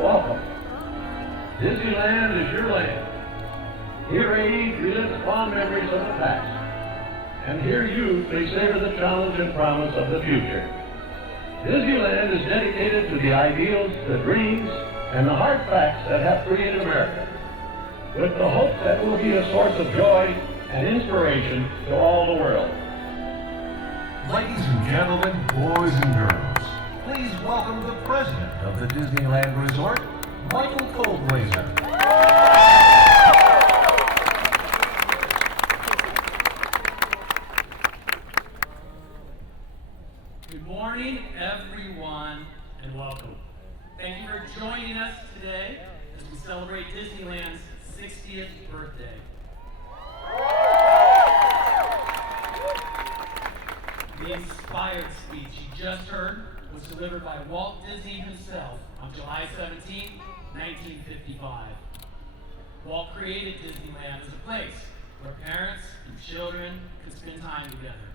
Welcome. Disneyland is your land. Here age relives fond memories of the past. And here youth may savor the challenge and promise of the future. Disneyland is dedicated to the ideals, the dreams, and the hard facts that have created America, with the hope that it will be a source of joy and inspiration to all the world. Ladies and gentlemen, boys and girls, please welcome the president of the Disneyland Resort, Michael Colglazier. Good morning, everyone, and welcome. Thank you for joining us today as we celebrate Disneyland's 60th birthday. The inspired speech you just heard was delivered by Walt Disney himself on July 17, 1955. Walt created Disneyland as a place where parents and children could spend time together.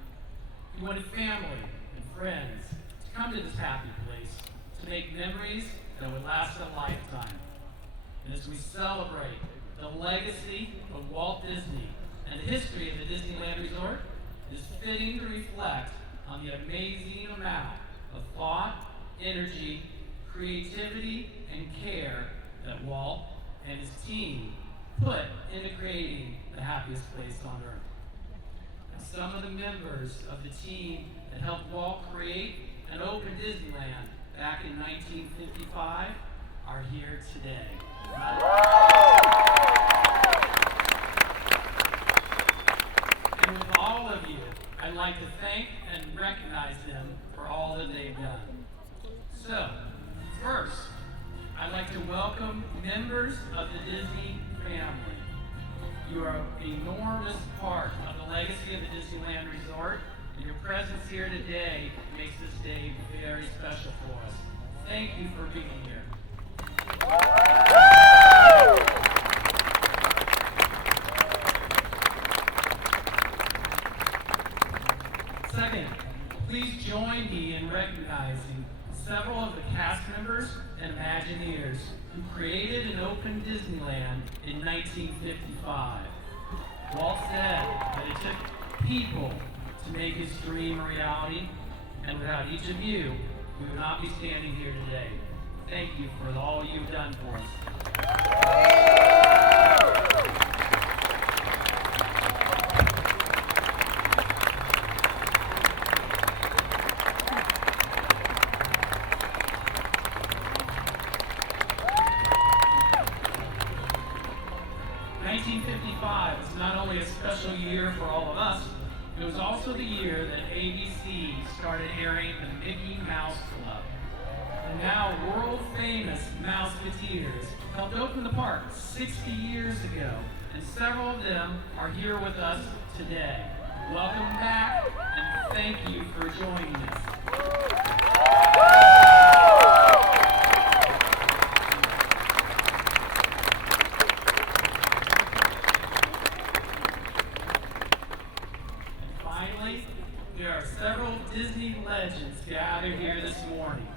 He wanted family and friends to come to this happy place to make memories that would last a lifetime. And as we celebrate the legacy of Walt Disney and the history of the Disneyland Resort, it is fitting to reflect on the amazing amount of thought, energy, creativity, and care that Walt and his team put into creating the happiest place on earth. And some of the members of the team that helped Walt create and open Disneyland back in 1955 are here today. And with all of you, I'd like to thank and recognize them for all that they've done. So, first, I'd like to welcome members of the Disney family. You are an enormous part of the legacy of the Disneyland Resort, and your presence here today makes this day very special for us. Thank you for being here. Second, please join me in recognizing several of the cast members and Imagineers who created and opened Disneyland in 1955. Walt said that it took people to make his dream a reality, and without each of you, we would not be standing here today. Thank you for all you've done for us. Was not only a special year for all of us, it was also the year that ABC started airing the Mickey Mouse Club. The now world-famous Mouseketeers helped open the park 60 years ago, and several of them are here with us today. Welcome back, and thank you for joining us. There are several Disney legends gathered here this morning.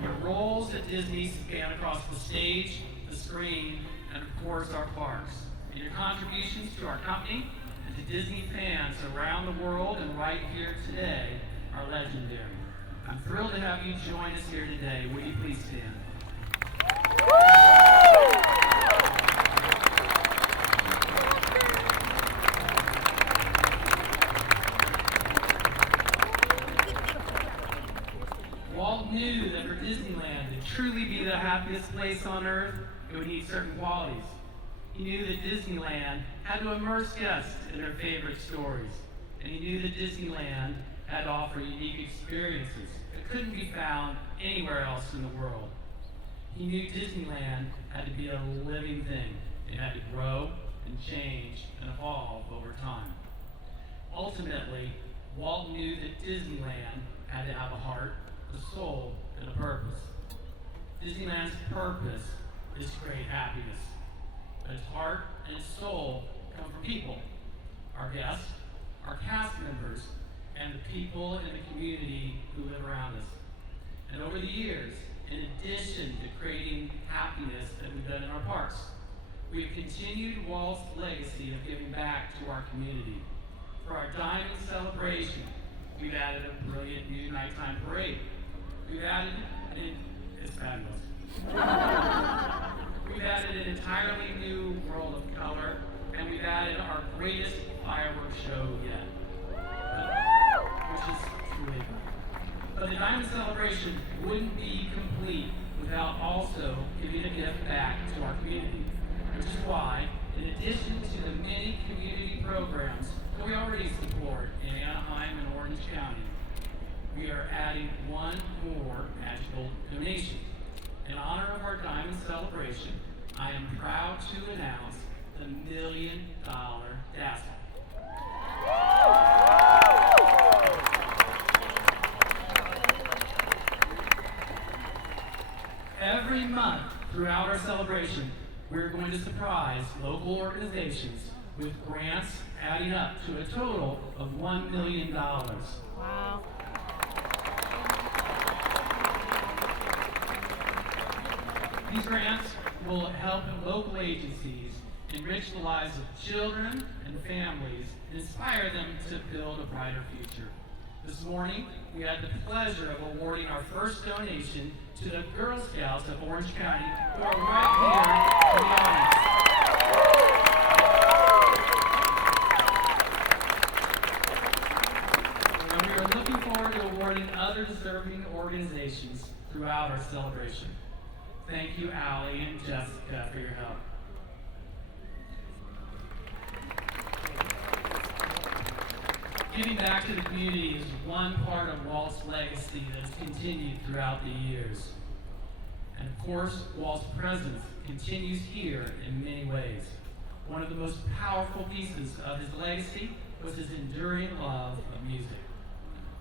Your roles at Disney span across the stage, the screen, and of course our parks. And your contributions to our company and to Disney fans around the world and right here today are legendary. I'm thrilled to have you join us here today. Will you please stand? Walt knew that for Disneyland to truly be the happiest place on earth, it would need certain qualities. He knew that Disneyland had to immerse guests in their favorite stories, and he knew that Disneyland had to offer unique experiences that couldn't be found anywhere else in the world. He knew Disneyland had to be a living thing. It had to grow and change and evolve over time. Ultimately, Walt knew that Disneyland had to have a heart, a soul, and a purpose. Disneyland's purpose is to create happiness. But its heart and its soul come from people, our guests, our cast members, and the people in the community who live around us. And over the years, in addition to creating amazing happiness that we've done in our parks. We have continued Walt's legacy of giving back to our community. For our Diamond Celebration, we've added a brilliant new nighttime parade. We've added it's fabulous. We've added an entirely new world of color, and we've added our greatest fireworks show yet, which is truly good. But the Diamond Celebration wouldn't be complete without also giving a gift back to our community, which is why, in addition to the many community programs that we already support in Anaheim and Orange County, we are adding one more magical donation. In honor of our Diamond Celebration, I am proud to announce the $1 Million Dazzle. Every month throughout our celebration, we're going to surprise local organizations with grants adding up to a total of $1 million. Wow. These grants will help local agencies enrich the lives of children and families and inspire them to build a brighter future. This morning, we had the pleasure of awarding our first donation to the Girl Scouts of Orange County, who are right here in the audience. And we are looking forward to awarding other deserving organizations throughout our celebration. Thank you, Allie and Jessica, for your help. Giving back to the community is one part of Walt's legacy that has continued throughout the years. And of course, Walt's presence continues here in many ways. One of the most powerful pieces of his legacy was his enduring love of music.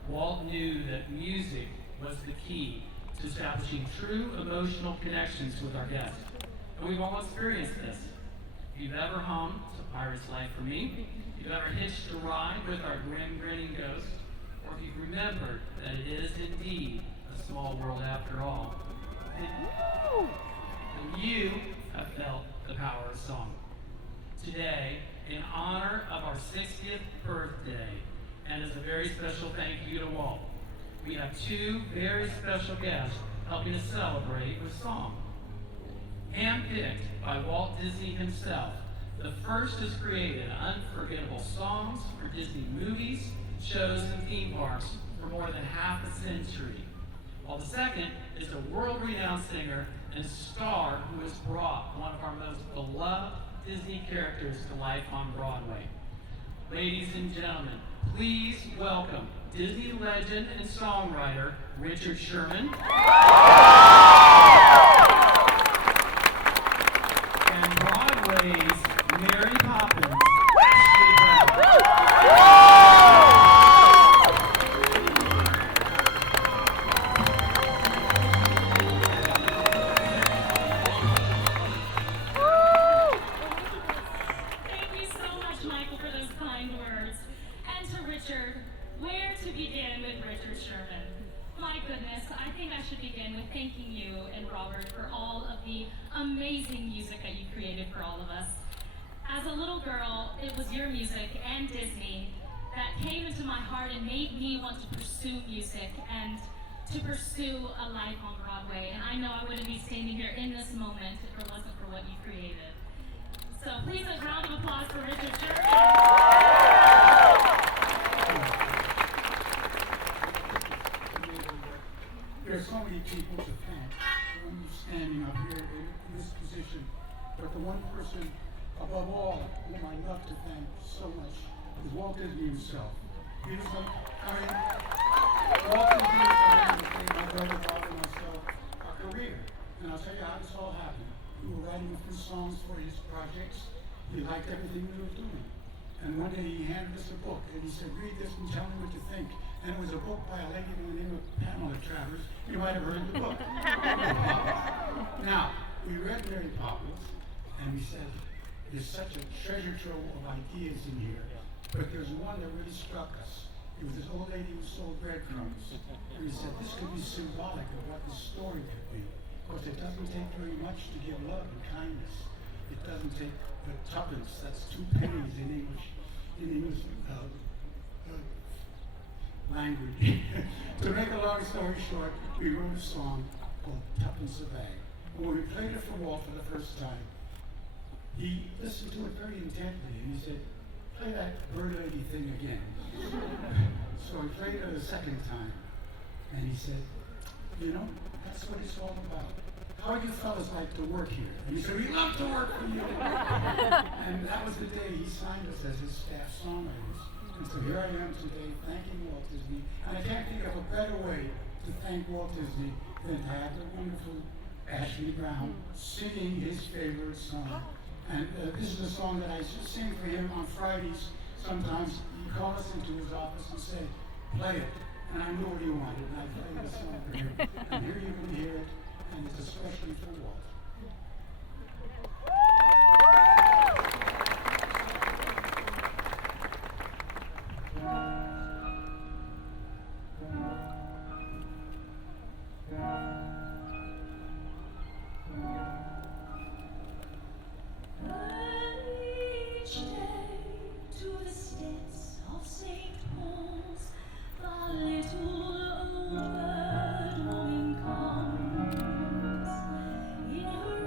Walt knew that music was the key to establishing true emotional connections with our guests. And we've all experienced this. If you've ever hummed "It's a Pirate's Life for Me," if you've ever hitched a ride with our grinning ghost, or if you've remembered that it is indeed a small world after all, then you have felt the power of song. Today, in honor of our 60th birthday, and as a very special thank you to Walt, we have two very special guests helping us celebrate with song. Handpicked by Walt Disney himself, the first has created unforgettable songs for Disney movies, shows, and theme parks for more than half a century, while the second is a world-renowned singer and star who has brought one of our most beloved Disney characters to life on Broadway. Ladies and gentlemen, please welcome Disney legend and songwriter Richard Sherman and Broadway's Mary Poppins. Thank you so much, Michael, for those kind words. And to Richard, where to begin with Richard Sherman? My goodness, I think I should begin with thanking you and Robert for all of the amazing music that you created for all of us. As a little girl, it was your music and Disney that came into my heart and made me want to pursue music and to pursue a life on Broadway. And I know I wouldn't be standing here in this moment if it wasn't for what you created. So please a round of applause for Richard Sherman. There's so many people to thank when you're standing up here in this position, but the one person above all whom I love to thank so much is Walt Disney himself. He was Walt Disney was the man that gave my brother Bob and myself a career. And I'll tell you how this all happened. We were writing a few songs for his projects. He liked everything we were doing. And one day he handed us a book and he said, read this and tell me what you think. And it was a book by a lady by the name of Pamela Travers. You might have heard of the book. Now, we read Mary Poppins and we said, there's such a treasure trove of ideas in here, but there's one that really struck us. It was this old lady who sold breadcrumbs. And we said, this could be symbolic of what the story could be. course, it doesn't take very much to give love and kindness. It doesn't take but tuppence, that's 2 pennies in English language. To make a long story short, we wrote a song called Tuppence a Bag. When we played it for Walt for the first time, he listened to it very intently and he said, play that bird lady thing again. So we played it a second time and he said, you know, that's what it's all about. How do you fellas like to work here? And he said, we love to work for you. And that was the day he signed us as his staff songwriters. And so here I am today thanking Walt Disney. And I can't think of a better way to thank Walt Disney than to have the wonderful Ashley Brown singing his favorite song. And this is a song that I sing for him on Fridays. Sometimes he'd call us into his office and say, play it. And I knew what he wanted, and I played the song for him. And here you can hear it, and it's especially for Walt. Each day to the steps of St. Paul's, the little old bird woman comes in her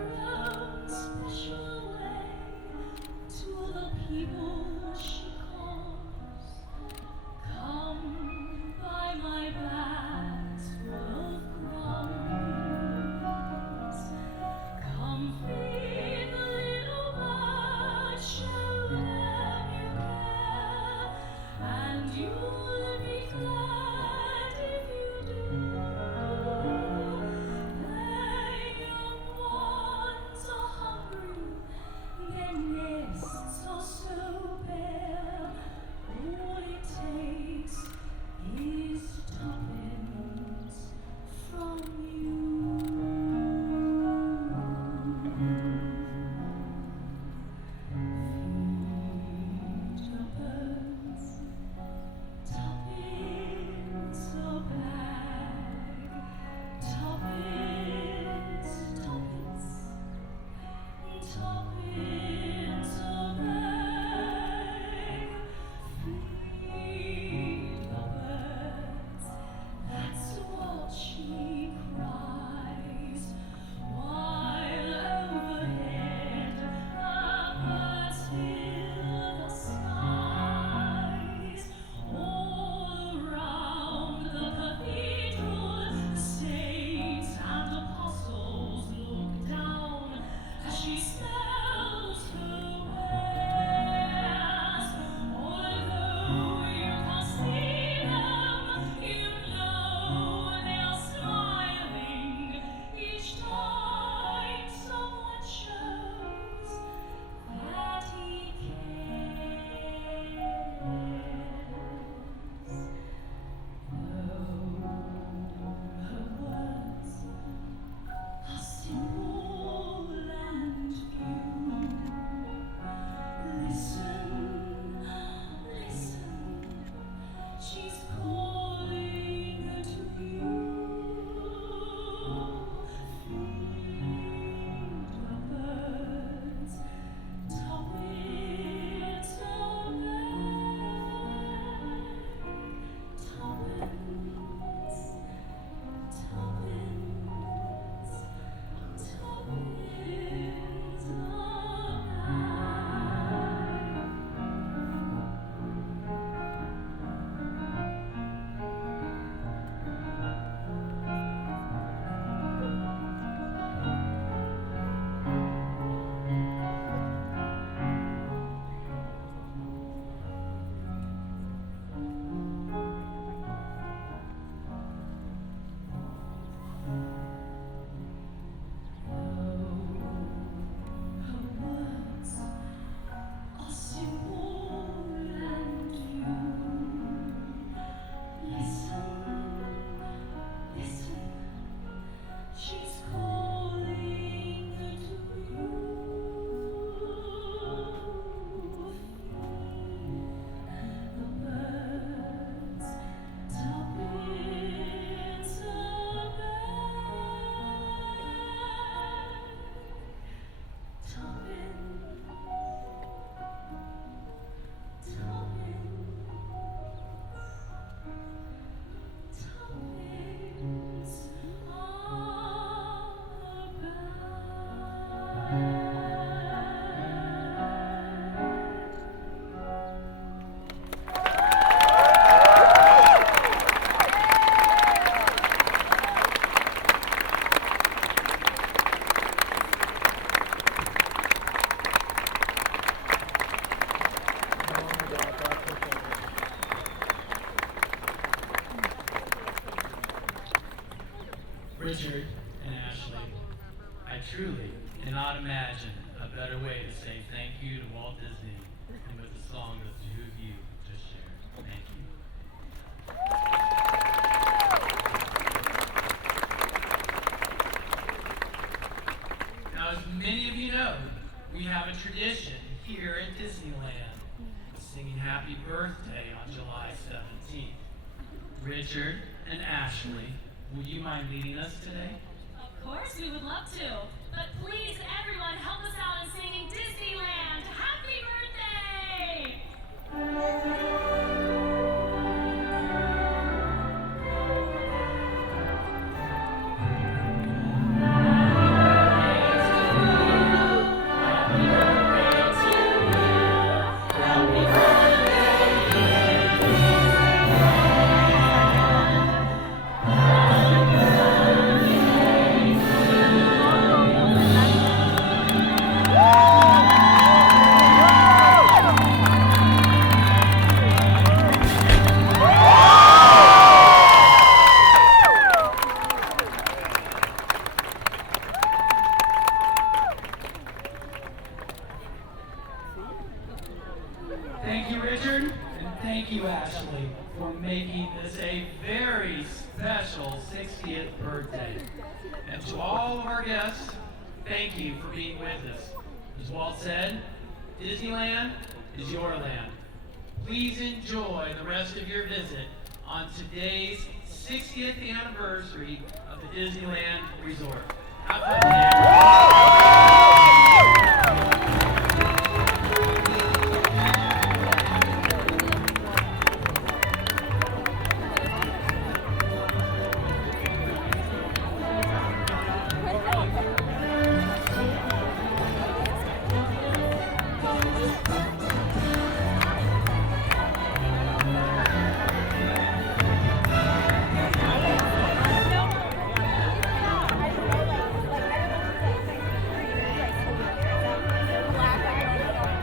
cannot imagine a better way to say thank you to Walt Disney than with the song that the two of you just shared. Thank you. Now, as many of you know, we have a tradition here at Disneyland, singing Happy Birthday on July 17th. Richard and Ashley, will you mind leading us today? Of course, we would love to. But please, everyone, help us out in singing Disneyland Happy Birthday! Thank you, Richard, and thank you, Ashley, for making this a very special 60th birthday. And to all of our guests, thank you for being with us. As Walt said, Disneyland is your land. Please enjoy the rest of your visit on today's 60th anniversary of the Disneyland Resort. Have fun today.